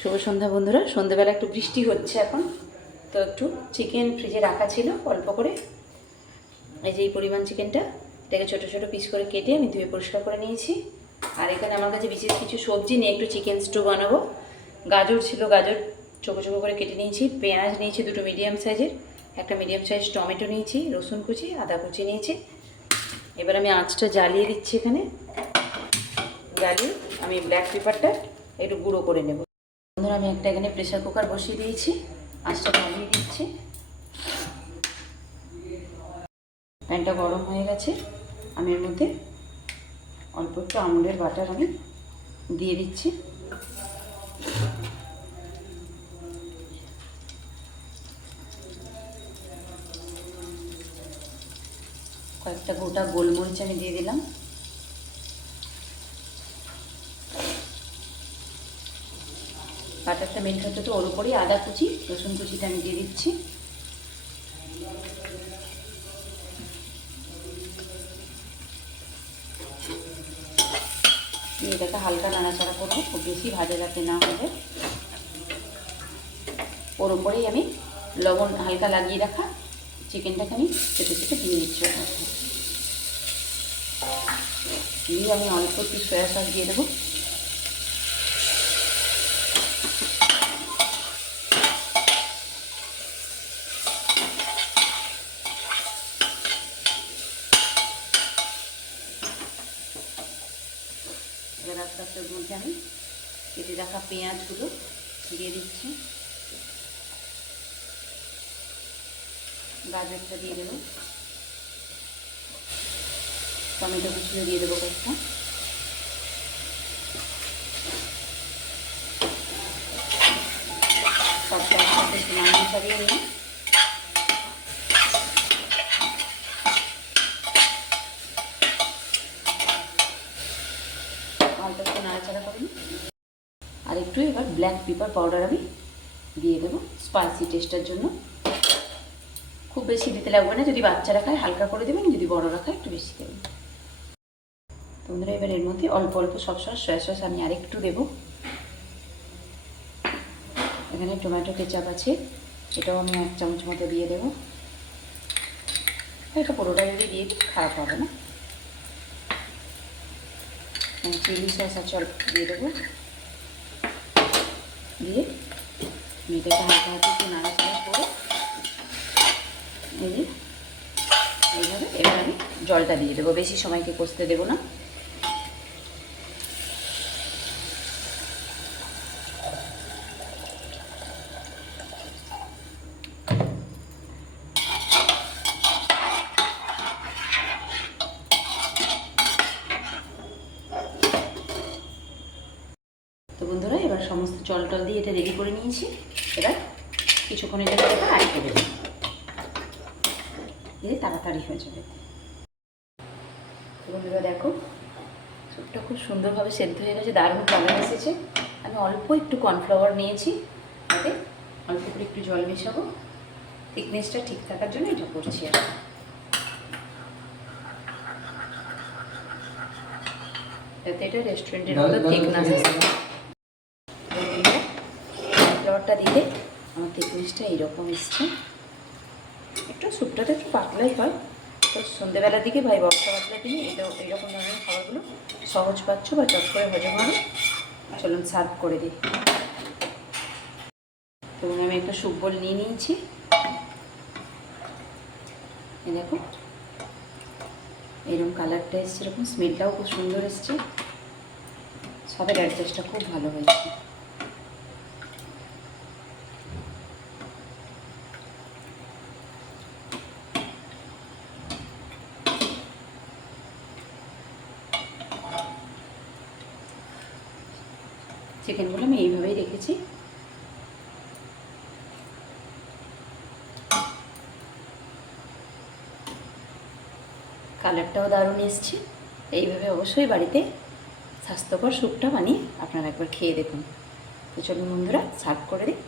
শুভ সন্ধ্যা বন্ধুরা। সন্ধ্যাবেলা একটু বৃষ্টি হচ্ছে এখন, তো একটু চিকেন ফ্রিজে রাখা ছিল অল্প করে। এই যে এই পরিমাণ চিকেনটা, এটাকে ছোটো ছোটো পিস করে কেটে আমি ধুয়ে পরিষ্কার করে নিয়েছি। আর এখানে আমার কাছে বিশেষ কিছু সবজি নিয়ে একটু চিকেন স্টু বানাবো। গাজর ছিল, গাজর চোখো চোখো করে কেটে নিয়েছি। পেঁয়াজ নিয়েছি দুটো মিডিয়াম সাইজের, একটা মিডিয়াম সাইজ টমেটো নিয়েছি, রসুন কুচি, আদা কুচি নিয়েছি। এবার আমি আঁচটা জ্বালিয়ে দিচ্ছি। এখানে জ্বালিয়ে আমি ব্ল্যাক পেপারটা একটু গুঁড়ো করে নেব। বন্ধুরা আমি একটা এখানে প্রেসার কুকার বসিয়ে দিয়েছি, আঁচটা জ্বালিয়ে দিচ্ছি। প্যানটা গরম হয়ে গেছে, আমি এর মধ্যে অল্প একটু আমুলের বাটার আমি দিয়ে দিচ্ছি। কয়েকটা গোটা গোলমরিচ আমি দিয়ে দিলাম। বাটারটা মেল্ট হতে তো ওর উপরেই আদা কুচি, রসুন কুচিটা আমি দিয়ে দিচ্ছি। এটাকে হালকা নাড়াচাড়া করবো, খুব বেশি ভাজা যাতে না হবে। ওর উপরেই আমি লবণ হালকা লাগিয়ে রাখা চিকেনটাকে আমি চেপে চেপে দিয়ে দিচ্ছি। দিয়ে আমি অল্প একটু সয়া সস দিয়ে দেবো। এবার আস্তে আস্তে ওর মধ্যে আমি কেটে রাখা পেঁয়াজগুলো দিয়ে দিচ্ছি, গাজরটা দিয়ে দেবো, টমেটো কুচিও দিয়ে দেবো কয়েকটা। সবটা একসাথে একটু নাড়িয়ে চাড়িয়ে নিই। অল্প একটু নাড়াচাড়া করে নিই। আর একটু এবার ব্ল্যাক পেপার পাউডার আমি দিয়ে দেবো স্পাইসি টেস্টের জন্য। খুব বেশি দিতে লাগবে না, যদি বাচ্চারা খায় হালকা করে দেবেন, যদি বড়রা খায় একটু বেশি দেবেন। তোমরা এবার এর মধ্যে অল্প অল্প সবসময় সয়া সস আমি আরেকটু দেবো। এখানে টমেটো কেচাপ আছে, এটাও আমি 1 চামচ মতো দিয়ে দেবো। এটা পুরোটা যদি দিয়ে দিই খারাপ হবে না। চিলি সস আছে অল্প দিয়ে দেবো। দিয়ে এটাকে হালকা হাতে একটু নাড়াচাড়া করে এইভাবে এবার আমি জলটা দিয়ে দেবো। বেশি সময়কে কষতে দেবো না। তো বন্ধুরা এবার সমস্ত জল টল দিয়ে এটা রেডি করে নিয়েছি। এবার কিছুক্ষণের জন্য এটা আটকে দেবো, দিলে তাড়াতাড়ি হয়ে যাবে। তো বন্ধুরা দেখো স্যুপটা খুব সুন্দরভাবে সেদ্ধ হয়ে গেছে, দারুণ কালার এসেছে। আমি অল্প একটু কর্নফ্লাওয়ার নিয়েছি, তাতে অল্প করে একটু জল মেশাবো, থিকনেসটা ঠিক থাকার জন্য এটা করছি। আর যাতে এটা রেস্টুরেন্টের মতো থিকনেস আসে। কর্নফ্লাওয়ারটা দিলে আমার থিকনেসটা এইরকম এসছে। একটু স্যুপটাতে একটু পাতলাই হয়, তো সন্ধ্যেবেলার দিকে ভাই বর্ষা পাতলা দিনে এইরকম ধরনের খাবারগুলো সহজ পাচ্ছ বা চট করে হজম হবে। চলুন সার্ভ করে দিই। তো আমি একটা স্যুপ বোল নিয়ে নিয়েছি। এই দেখো এরকম কালারটা এসছে, এরকম স্মেলটাও খুব সুন্দর এসছে। সবের অ্যাডজাস্টটা খুব ভালো হয়েছে। চিকেনগুলো আমি এইভাবেই রেখেছি। কালারটাও দারুণ এসছে। এইভাবে অবশ্যই বাড়িতে স্বাস্থ্যকর স্যুপটা বানিয়ে আপনারা একবার খেয়ে দেখুন। তো চলুন বন্ধুরা সার্ভ করে দিই।